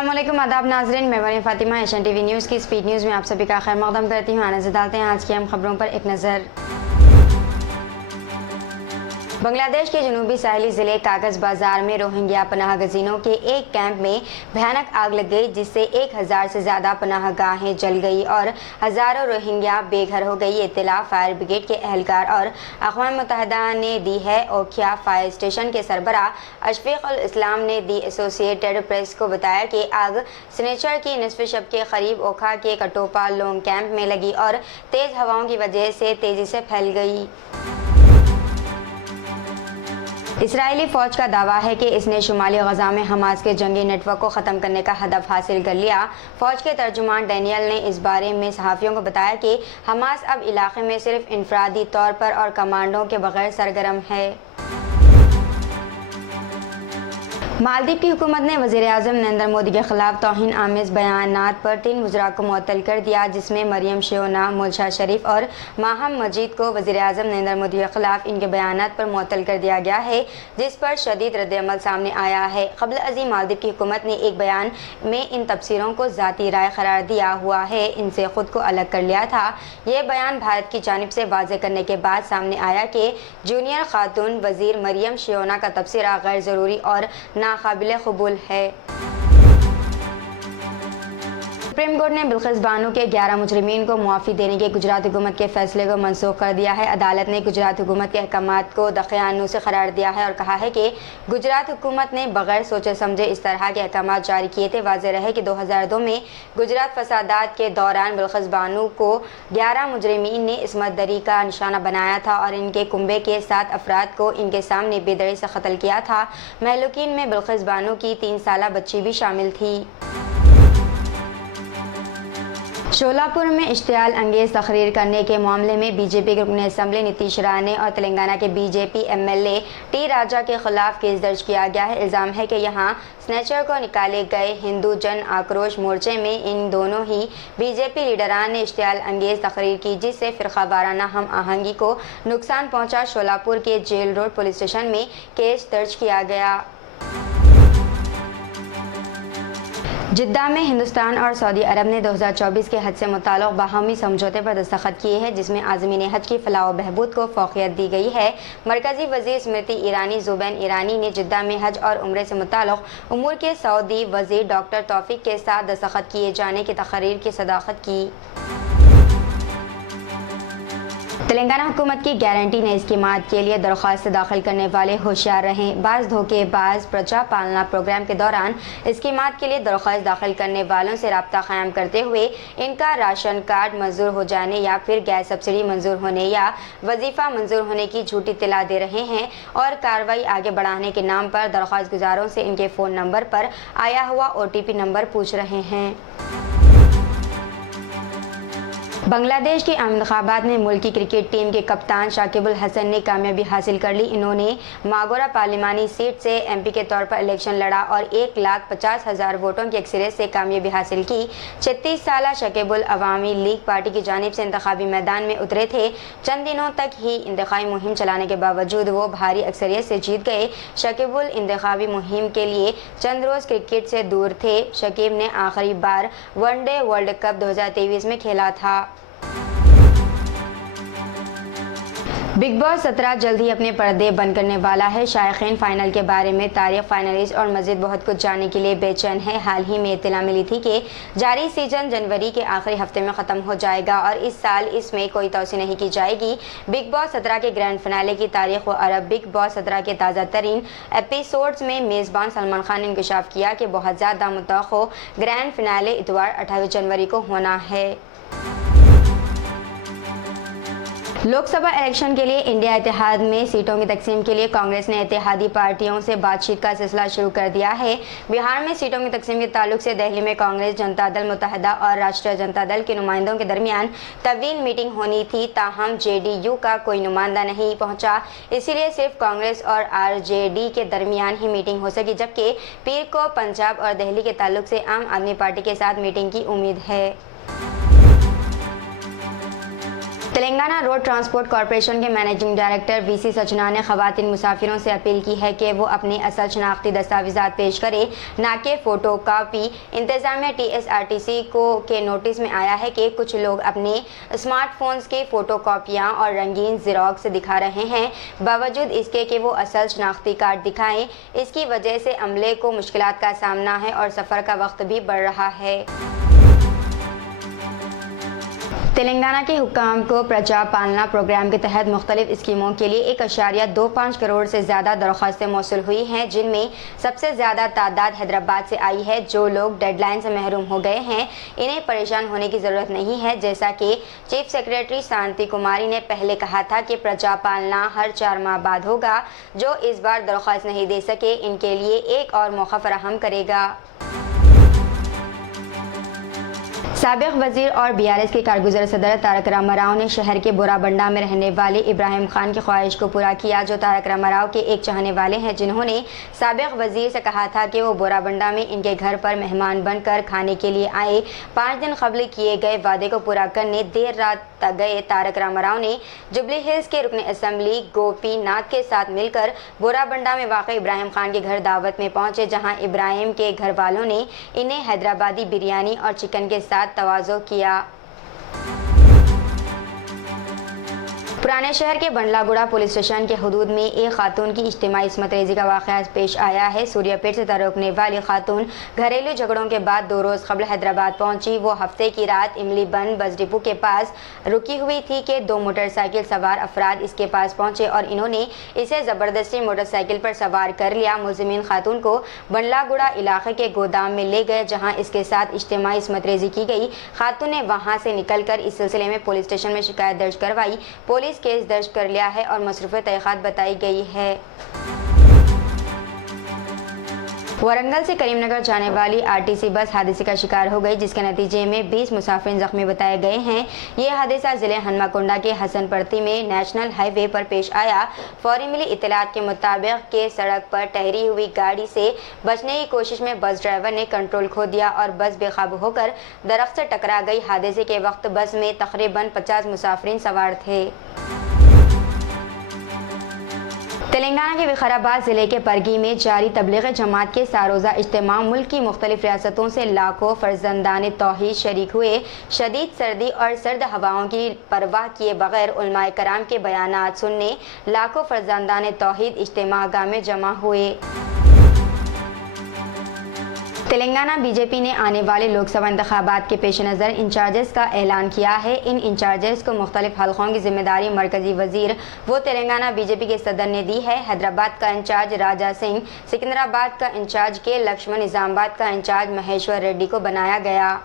अस्सलाम वालेकुम, आदाब नाज़रीन। मैं Maryam Fatima Asian TV news की स्पीड न्यूज़ में आप सभी का खैर मक़दम करती हूँ। आने से डालते हैं आज की अहम खबरों पर एक नज़र। बांग्लादेश के जनूबी साहिली ज़िले कागज़ बाजार में रोहिंग्या पनाह गज़ीनों के एक कैंप में भयानक आग लग गई, जिससे 1000 से ज़्यादा पनाह गाहें जल गई और हज़ारों रोहिंग्या बेघर हो गई। इत्तला फायर ब्रिगेड के एहलकार और अक़वाम मुत्तहिदा ने दी है। ओखिया फायर स्टेशन के सरबराह अशफ़ीक़ उल इस्लाम ने दी एसोसिएटेड प्रेस को बताया कि आग सनीचर की निसफ़ शब के करीब ओखा के कटोपा लोंग कैंप में लगी और तेज़ हवाओं की वजह से तेज़ी से फैल गई। इसराइली फ़ौज का दावा है कि इसने शुमाली गज़ा में हमास के जंगी नेटवर्क को ख़त्म करने का हदफ हासिल कर लिया। फ़ौज के तर्जुमान डैनियल ने इस बारे में सहाफ़ियों को बताया कि हमास अब इलाक़े में सिर्फ इनफरादी तौर पर और कमांडों के बगैर सरगर्म है। मालदीव की हुकूमत ने वज़ीर-ए-आज़म नरेंद्र मोदी के खिलाफ तौहीन आमेज़ बयानात पर 3 वज़रा को मुअत्तल कर दिया, जिसमें मरियम शेओना, मुल्शा शरीफ और माहम मजीद को वज़ीर-ए-आज़म नरेंद्र मोदी के खिलाफ इनके बयानात पर मुअत्तल कर दिया गया है, जिस पर शदीद रद्द-ए-अमल सामने आया है। क़ब्ल अज़ीं मालदीव की हुकूमत ने एक बयान में इन तबसरों को ज़ाती राय करार दिया हुआ है, इनसे ख़ुद को अलग कर लिया था। ये बयान भारत की जानिब से वाज़ेह करने के बाद सामने आया कि जूनियर खातून वज़ीर मरियम शेओना का तबसरा गैर ज़रूरी और नाक़ाबिल क़बूल है। सुप्रीम कोर्ट ने बिल्किस बानो के 11 मुजरिमीन को मुआफ़ी देने के गुजरात हुकूमत के फैसले को मनसूख कर दिया है। अदालत ने गुजरात हुकूमत के अहकामात को दखियानूसी करार दिया है और कहा है कि गुजरात हुकूमत ने बगैर सोचे समझे इस तरह के अहकामात जारी किए थे। वाज़ेह रहे कि 2002 में गुजरात फसादात के दौरान बिल्किस बानो को 11 मुजरिमीन ने इस्मत दरी का निशाना बनाया था और इनके कुंबे के 7 अफराद को इनके सामने बेदरी से कत्ल किया था। महलूकीन में बिल्किस बानो की 3 साला बच्ची भी शामिल थी। शोलापुर में इश्तियाल अंगेज तकरीर करने के मामले में बीजेपी के रुकन असम्बली नीतीश राणे और तेलंगाना के बीजेपी एमएलए टी राजा के खिलाफ केस दर्ज किया गया है। इल्ज़ाम है कि यहां स्नैचर को निकाले गए हिंदू जन आक्रोश मोर्चे में इन दोनों ही बीजेपी लीडरान ने इश्तियाल अंगेज तकरीर की, जिससे फ़िरक़ा वाराना हम आहंगी को नुकसान पहुँचा। शोलापुर के जेल रोड पुलिस स्टेशन में केस दर्ज किया गया। जिद्दा में हिंदुस्तान और सऊदी अरब ने 2024 के हज से मुताल्लिक़ बाहमी समझौते पर दस्तखत किए हैं, जिसमें आज़मीन हज की फलाह व बहबूद को फ़ौक़ियत दी गई है। मरकज़ी वज़ीर स्मृति ईरानी ज़ुबैन ईरानी ने जिद्दा में हज और उम्रे से मुताल्लिक़ उमूर के सऊदी वज़ीर डॉक्टर तौफ़ीक़ के साथ दस्तखत किए जाने की तक़रीर की सदाक़त की। तेलंगाना हुकूमत की गारंटी ने स्कीमात के लिए दरख्वास्त दाखिल करने वाले होशियार रहें। बाज़ धोखेबाज प्रजा पालना प्रोग्राम के दौरान स्कीमात के लिए दरख्वास्त दाखिल करने वालों से रब्ता कायम करते हुए इनका राशन कार्ड मंजूर हो जाने या फिर गैस सब्सिडी मंजूर होने या वजीफ़ा मंजूर होने की झूठी इत्तला दे रहे हैं और कार्रवाई आगे बढ़ाने के नाम पर दरख्वास्त गुजारों से इनके फ़ोन नंबर पर आया हुआ OTP नंबर पूछ रहे हैं। बांग्लादेश के आम इंतखाबात में मुल्क की क्रिकेट टीम के कप्तान शाकिब उल हसन ने कामयाबी हासिल कर ली। इन्होंने मागोरा पार्लिमानी सीट से MP के तौर पर इलेक्शन लड़ा और 1,50,000 वोटों की अक्सरियत से कामयाबी हासिल की। 36 साला शाकिब उल अवामी लीग पार्टी की जानिब से इंतखाबी मैदान में उतरे थे। चंद दिनों तक ही इंतखाबी मुहिम चलाने के बावजूद वो भारी अक्सरियत से जीत गए। शाकिब उल इंतखाबी मुहिम के लिए चंद रोज़ क्रिकेट से दूर थे। शाकिब ने आखिरी बार वनडे वर्ल्ड कप 2023 में खेला था। बिग बॉस 17 जल्द ही अपने पर्दे बंद करने वाला है। शायकीन फाइनल के बारे में तारीख, फाइनलिस्ट और मज़ीद बहुत कुछ जानने के लिए बेचैन है। हाल ही में इत्तला मिली थी कि जारी सीजन जनवरी के आखिरी हफ्ते में ख़त्म हो जाएगा और इस साल इसमें कोई तोसी नहीं की जाएगी। बिग बॉस 17 के ग्रैंड फिनाले की तारीख व अरब बिग बॉस 17 के ताज़ा तरीन एपिसोड्स में मेज़बान सलमान खान ने इंकशाफ किया कि बहुत ज़्यादा मुतवक्को ग्रैंड फिनाले इतवार 28 जनवरी को होना है। लोकसभा इलेक्शन के लिए इंडिया इत्तेहाद में सीटों की तकसीम के लिए कांग्रेस ने इत्तेहादी पार्टियों से बातचीत का सिलसिला शुरू कर दिया है। बिहार में सीटों की तकसीम के ताल्लुक से दिल्ली में कांग्रेस, जनता दल मुत्तहिदा और राष्ट्रीय जनता दल के नुमाइंदों के दरमियान तवील मीटिंग होनी थी, ताहम JDU का कोई नुमाइंदा नहीं पहुंचा, इसीलिए सिर्फ कांग्रेस और RJD के दरमियान ही मीटिंग हो सकी, जबकि पीर को पंजाब और दिल्ली के ताल्लुक से आम आदमी पार्टी के साथ मीटिंग की उम्मीद है। تلنگانہ روڈ ٹرانسپورٹ کارپوریشن کے مینیجنگ ڈائریکٹر وی سی سچنا نے خواتین مسافروں سے اپیل کی ہے کہ وہ اپنے اصل شناختی دستاویزات پیش کریں، نہ کہ فوٹو کاپی۔ انتظامیہ T S R T C کے نوٹس میں آیا ہے کہ کچھ لوگ اپنے اسمارٹ فونز کی فوٹو کاپیاں اور رنگین زیروکس دکھا رہے ہیں، باوجود اس کے کہ وہ اصل شناختی کارڈ دکھائیں۔ اس کی وجہ سے عملے کو مشکلات کا سامنا ہے اور سفر کا وقت بھی بڑھ رہا ہے۔ تلنگانہ کے حکام کو پرجا پالنا پروگرام کے تحت مختلف اسکیموں کے لیے 1.25 کروڑ سے زیادہ درخواستیں موصول ہوئی ہیں، جن میں سب سے زیادہ تعداد حیدرآباد سے آئی ہے۔ جو لوگ ڈیڈ لائن سے محروم ہو گئے ہیں انہیں پریشان ہونے کی ضرورت نہیں ہے، جیسا کہ چیف سیکریٹری شانتی کماری نے پہلے کہا تھا کہ پرجا پالنا ہر 4 ماہ بعد ہوگا۔ جو اس بار درخواست نہیں دے سکے ان کے لیے ایک اور موقع فراہم کرے گا۔ سابق وزیر اور BRS کے کارگزار صدر تارک راما راؤ نے شہر کے بورا بنڈا میں رہنے والے ابراہیم خان کی خواہش کو پورا کیا، جو تارک راما راؤ کے ایک چاہنے والے ہیں، جنہوں نے سابق وزیر سے کہا تھا کہ وہ بورا بنڈا میں ان کے گھر پر مہمان بن کر کھانے کے لیے آئے۔ 5 دن قبل کیے گئے وعدے کو پورا کرنے دیر رات تک گئے تارک راما راؤ نے جوبلی ہلز کے رکن اسمبلی گوپی ناتھ کے ساتھ مل کر بورا بنڈا میں واقع ابراہیم خان کے گھر دعوت میں پہنچے، جہاں ابراہیم کے گھر والوں نے انہیں حیدرآبادی بریانی اور چکن کے ساتھ تواضع کیا۔ پرانے شہر کے بنڈلا گوڑا پولیس اسٹیشن کے حدود میں ایک خاتون کی اجتماعی عصمت ریزی کا واقعہ پیش آیا ہے۔ سوریہ پیٹ سے تعلقنے والی خاتون گھریلو جھگڑوں کے بعد 2 روز قبل حیدرآباد پہنچی۔ وہ ہفتے کی رات املی بند بس ڈپو کے پاس رکی ہوئی تھی کہ 2 موٹر سائیکل سوار افراد اس کے پاس پہنچے اور انہوں نے اسے زبردستی موٹر سائیکل پر سوار کر لیا۔ ملزمین خاتون کو بنڈلا گوڑا علاقے کے گودام میں لے گئے، جہاں اس کے ساتھ اجتماعی عصمت ریزی کی گئی۔ خاتون نے وہاں سے نکل کر اس سلسلے میں پولیس اسٹیشن میں شکایت درج کروائی۔ پولیس کیس درج کر لیا ہے اور مصروف تحقیقات بتائی گئی ہے۔ ورنگل سے کریم نگر جانے والی RTC بس حادثے کا شکار ہو گئی، جس کے نتیجے میں 20 مسافرین زخمی بتائے گئے ہیں۔ یہ حادثہ ضلع ہنما کنڈا کے حسن پرتی میں نیشنل ہائی وے پر پیش آیا۔ فوری ملی اطلاعات کے مطابق کہ سڑک پر ٹھہری ہوئی گاڑی سے بچنے کی کوشش میں بس ڈرائیور نے کنٹرول کھو دیا اور بس بے قابو ہو کر درخت سے ٹکرا گئی۔ حادثے کے وقت بس میں تقریباً 50 مسافرین سوار تھے۔ تلنگانہ کے وقارآباد ضلع کے پرگی میں جاری تبلیغ جماعت کے سالروزہ اجتماع ملک کی مختلف ریاستوں سے لاکھوں فرزندان توحید شریک ہوئے۔ شدید سردی اور سرد ہواؤں کی پرواہ کیے بغیر علماء کرام کے بیانات سننے لاکھوں فرزندان توحید اجتماع گاہ میں جمع ہوئے۔ تلنگانہ BJP نے آنے والے لوک سبھا انتخابات کے پیش نظر انچارجز کا اعلان کیا ہے۔ ان انچارجز کو مختلف حلقوں کی ذمہ داری مرکزی وزیر و تلنگانہ BJP کے صدر نے دی ہے۔ حیدرآباد کا انچارج راجا سنگھ، سکندرآباد کا انچارج کے لکشمن، نظام آباد کا انچارج مہیشور ریڈی کو بنایا گیا۔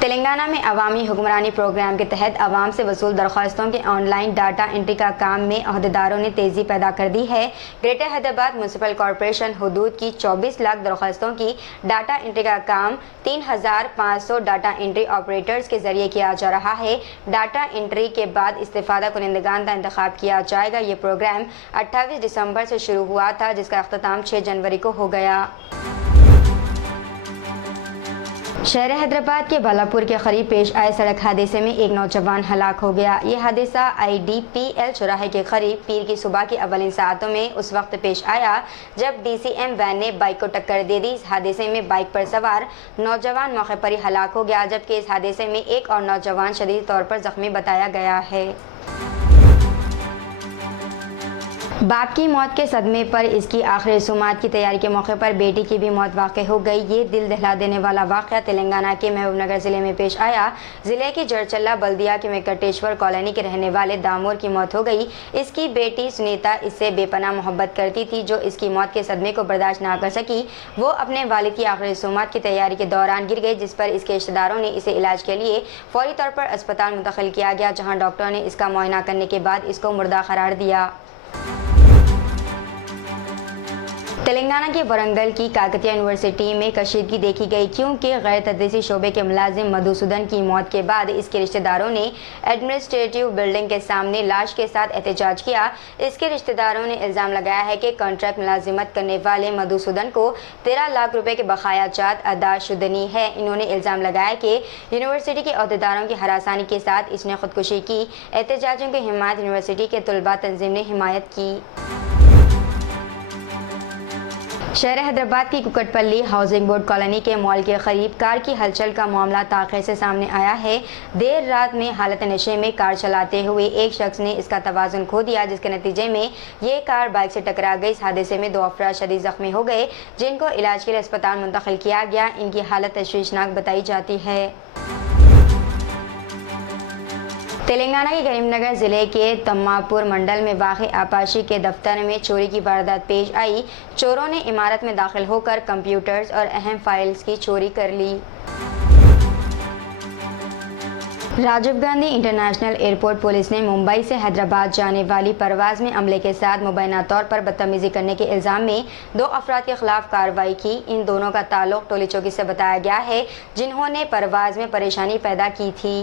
تلنگانہ میں عوامی حکمرانی پروگرام کے تحت عوام سے وصول درخواستوں کے آن لائن ڈاٹا انٹری کا کام میں عہدیداروں نے تیزی پیدا کر دی ہے۔ گریٹر حیدرآباد میونسپل کارپوریشن حدود کی 24 لاکھ درخواستوں کی ڈاٹا انٹری کا کام 3500 ڈاٹا انٹری آپریٹرز کے ذریعے کیا جا رہا ہے۔ ڈاٹا انٹری کے بعد استفادہ کنندگان کا انتخاب کیا جائے گا۔ یہ پروگرام 28 دسمبر سے شروع ہوا تھا، جس کا اختتام 6 جنوری کو ہو گیا۔ شہر حیدرآباد کے بالاپور کے قریب پیش آئے سڑک حادثے میں ایک نوجوان ہلاک ہو گیا۔ یہ حادثہ IDPL چوراہے کے قریب پیر کی صبح کی اولین ساعتوں میں اس وقت پیش آیا جب DCM وین نے بائک کو ٹکر دے دی۔ اس حادثے میں بائک پر سوار نوجوان موقع پر ہی ہلاک ہو گیا، جبکہ اس حادثے میں ایک اور نوجوان شدید طور پر زخمی بتایا گیا ہے۔ باپ کی موت کے صدمے پر اس کی آخری رسومات کی تیاری کے موقع پر بیٹی کی بھی موت واقع ہو گئی۔ یہ دل دہلا دینے والا واقعہ تلنگانہ کے محبوب نگر ضلع میں پیش آیا۔ ضلع کی جڑچلہ بلدیہ کے وینکٹیشور کالونی کے رہنے والے دامور کی موت ہو گئی۔ اس کی بیٹی سنیتا اس سے بے پناہ محبت کرتی تھی، جو اس کی موت کے صدمے کو برداشت نہ کر سکی۔ وہ اپنے والد کی آخری رسومات کی تیاری کے دوران گر گئی، جس پر اس کے رشتہ داروں نے اسے علاج کے لیے فوری طور پر اسپتال منتقل کیا گیا، جہاں ڈاکٹروں نے اس کا معائنہ کرنے کے بعد اس کو مردہ قرار دیا۔ तेलंगाना के वरंगल की काकतिया यूनिवर्सिटी में कशीदगी देखी गई क्योंकि गैर तदरीसी शोबे के मुलाजिम मधुसूदन की मौत के बाद इसके रिश्तेदारों ने एडमिनिस्ट्रेटिव बिल्डिंग के सामने लाश के साथ एहतजाज किया। इसके रिश्तेदारों ने इल्ज़ाम लगाया है कि कॉन्ट्रैक्ट मुलाजिमत करने वाले मधुसूदन को 13 लाख रुपए के बकाया जात अदा शुदनी है। इन्होंने इल्ज़ाम लगाया कि यूनिवर्सिटी के अहदेदारों की हरासानी के साथ इसने खुदकुशी की। एहतजाजियों की हिमायत यूनिवर्सिटी के तलबा तंजीम ने हिमायत की। शहर हैदराबाद की कुकटपल्ली हाउसिंग बोर्ड कॉलोनी के मॉल के करीब कार की हलचल का मामला ताख़ीर से सामने आया है। देर रात में हालत नशे में कार चलाते हुए एक शख्स ने इसका तवाज़ुन खो दिया, जिसके नतीजे में ये कार बाइक से टकरा गई। इस हादसे में 2 अफराद शदीद ज़ख्मी हो गए, जिनको इलाज के लिए अस्पताल मुंतकिल किया गया। इनकी हालत तशवीशनाक बताई जाती है। तेलंगाना के करीमनगर ज़िले के तम्मापुर मंडल में वाक़ आपाशी के दफ्तर में चोरी की वारदात पेश आई। चोरों ने इमारत में दाखिल होकर कंप्यूटर्स और अहम फाइल्स की चोरी कर ली। Rajiv Gandhi International Airport police ने मुंबई से हैदराबाद जाने वाली परवाज़ में अमले के साथ मुबैना तौर पर बदतमीज़ी करने के इल्ज़ाम में 2 अफराद के खिलाफ कार्रवाई की। इन दोनों का ताल्लुक टोली चौकी से बताया गया है, जिन्होंने परवाज़ में परेशानी पैदा की थी।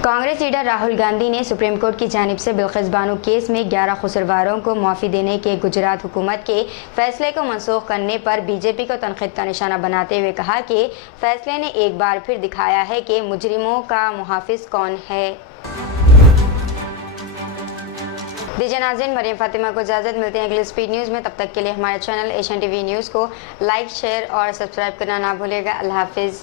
कांग्रेस लीडर राहुल गांधी ने सुप्रीम कोर्ट की जानिब से बिल्किस बानो केस में 11 कसूरवारों को माफ़ी देने के गुजरात हुकूमत के फैसले को मनसूख करने पर बीजेपी को तनक़ीद का निशाना बनाते हुए कहा कि फैसले ने एक बार फिर दिखाया है कि मुजरिमों का मुहाफ़िज़ कौन है। दीजिए नाज़रीन, मरियम फातिमा को इजाज़त। मिलते हैं अगले स्पीड न्यूज़ में। तब तक के लिए हमारे चैनल एशियन टीवी न्यूज़ को लाइक, शेयर और सब्सक्राइब करना ना भूलिएगा। अल्लाह हाफिज़।